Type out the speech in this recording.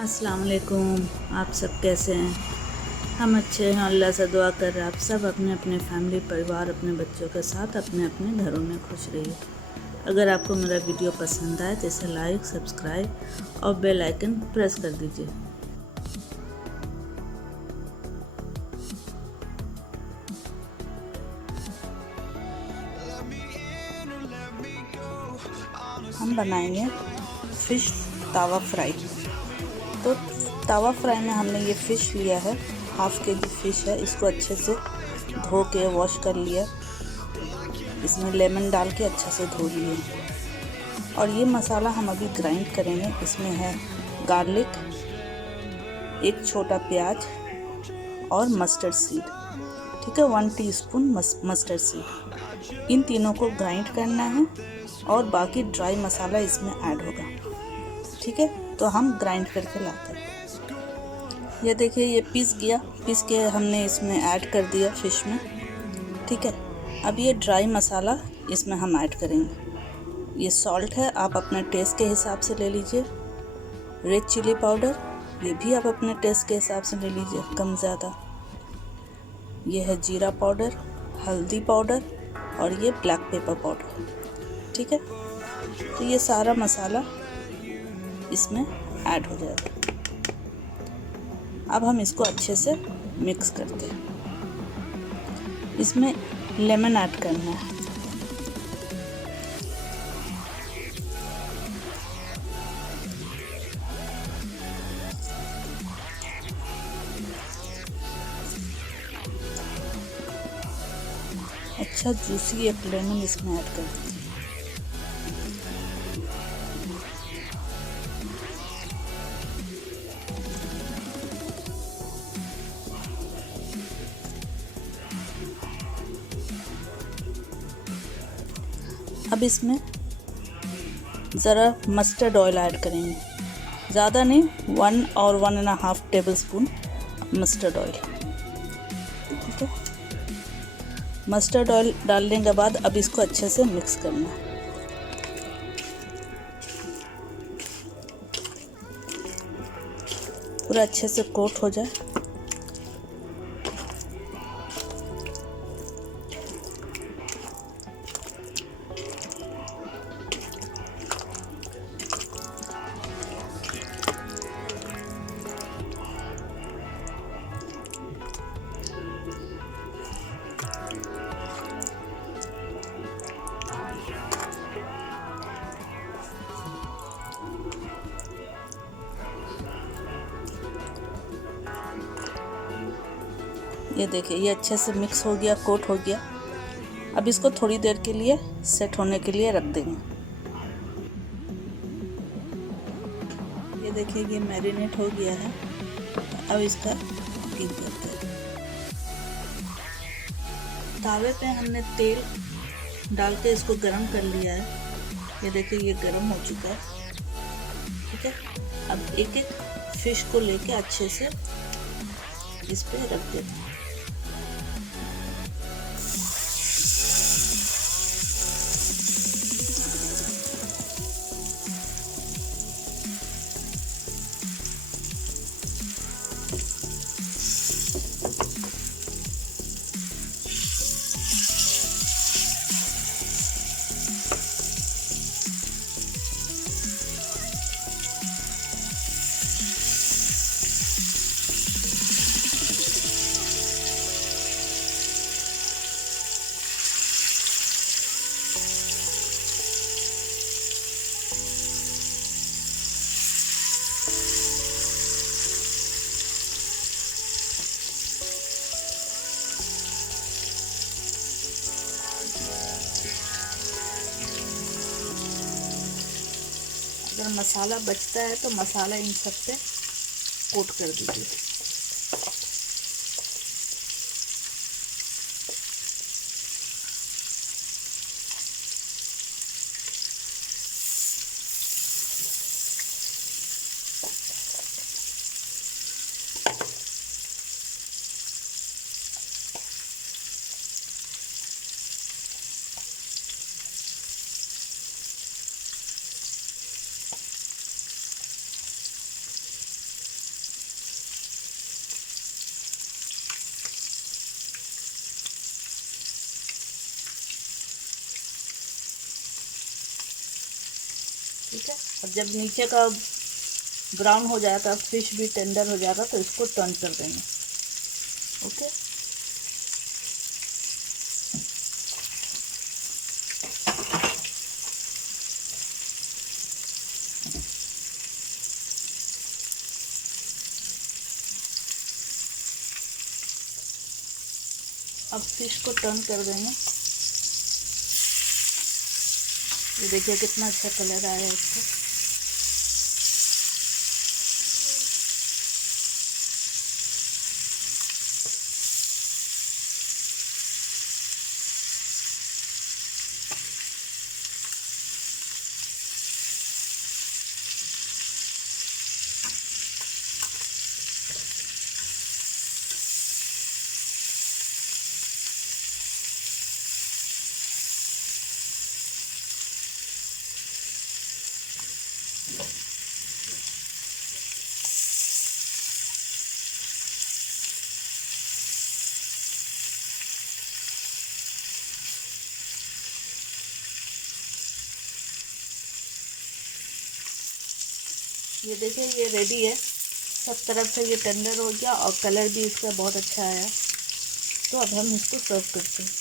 अस्सलाम वालेकुम। आप सब कैसे हैं? हम अच्छे हैं, अल्लाह से दुआ कर रहे हैं आप सब अपने अपने फैमिली परिवार अपने बच्चों के साथ अपने अपने घरों में खुश रहिए। अगर आपको मेरा वीडियो पसंद आए तो इसे लाइक, सब्सक्राइब और बेल आइकन प्रेस कर दीजिए। हम बनाएंगे फ़िश तावा फ्राई। तो तावा फ्राई में हमने ये फ़िश लिया है, हाफ़ के जी फ़िश है। इसको अच्छे से धो के वॉश कर लिया, इसमें लेमन डाल के अच्छे से धो लिए। और ये मसाला हम अभी ग्राइंड करेंगे। इसमें है गार्लिक, एक छोटा प्याज और मस्टर्ड सीड, ठीक है, 1 टीस्पून मस्टर्ड सीड। इन तीनों को ग्राइंड करना है और बाकी ड्राई मसाला इसमें ऐड होगा, ठीक है। तो हम ग्राइंड करके लाते हैं। ये देखिए, ये पीस के हमने इसमें ऐड कर दिया फ़िश में, ठीक है। अब ये ड्राई मसाला इसमें हम ऐड करेंगे। ये सॉल्ट है, आप अपने टेस्ट के हिसाब से ले लीजिए। रेड चिली पाउडर, ये भी आप अपने टेस्ट के हिसाब से ले लीजिए, कम ज़्यादा। ये है जीरा पाउडर, हल्दी पाउडर और ये ब्लैक पेपर पाउडर, ठीक है। तो ये सारा मसाला इसमें ऐड हो जाएगा। अब हम इसको अच्छे से मिक्स करते हैं। इसमें लेमन ऐड करना है। अच्छा जूसी एक लेमन इसमें ऐड कर दीजिए। अब इसमें ज़रा मस्टर्ड ऑयल ऐड करेंगे, ज़्यादा नहीं, 1 और 1.5 टेबलस्पून मस्टर्ड ऑयल, ठीक है। मस्टर्ड ऑयल डालने के बाद अब इसको अच्छे से मिक्स करना है। पूरा अच्छे से कोट हो जाए। ये देखिए, ये अच्छे से मिक्स हो गया, कोट हो गया। अब इसको थोड़ी देर के लिए सेट होने के लिए रख देंगे। ये देखिए, ये मैरिनेट हो गया है। अब इसका कुकिंग करते हैं। तावे पे हमने तेल डाल के इसको गरम कर लिया है। ये देखिए, ये गरम हो चुका है, ठीक है। अब एक एक फिश को लेके अच्छे से इस पे रख देना है। अगर मसाला बचता है तो मसाला इन सब पे कोट कर दीजिए। ठीक है। और जब नीचे का ब्राउन हो जाएगा, फिश भी टेंडर हो जाएगा, तो इसको टर्न कर देंगे। ओके। अब फिश को टर्न कर देंगे। ये देखिए कितना अच्छा कलर आया है इसका। ये देखिए ये रेडी है, सब तरफ से ये टेंडर हो गया और कलर भी इसका बहुत अच्छा आया। तो अब हम इसको सर्व करते हैं।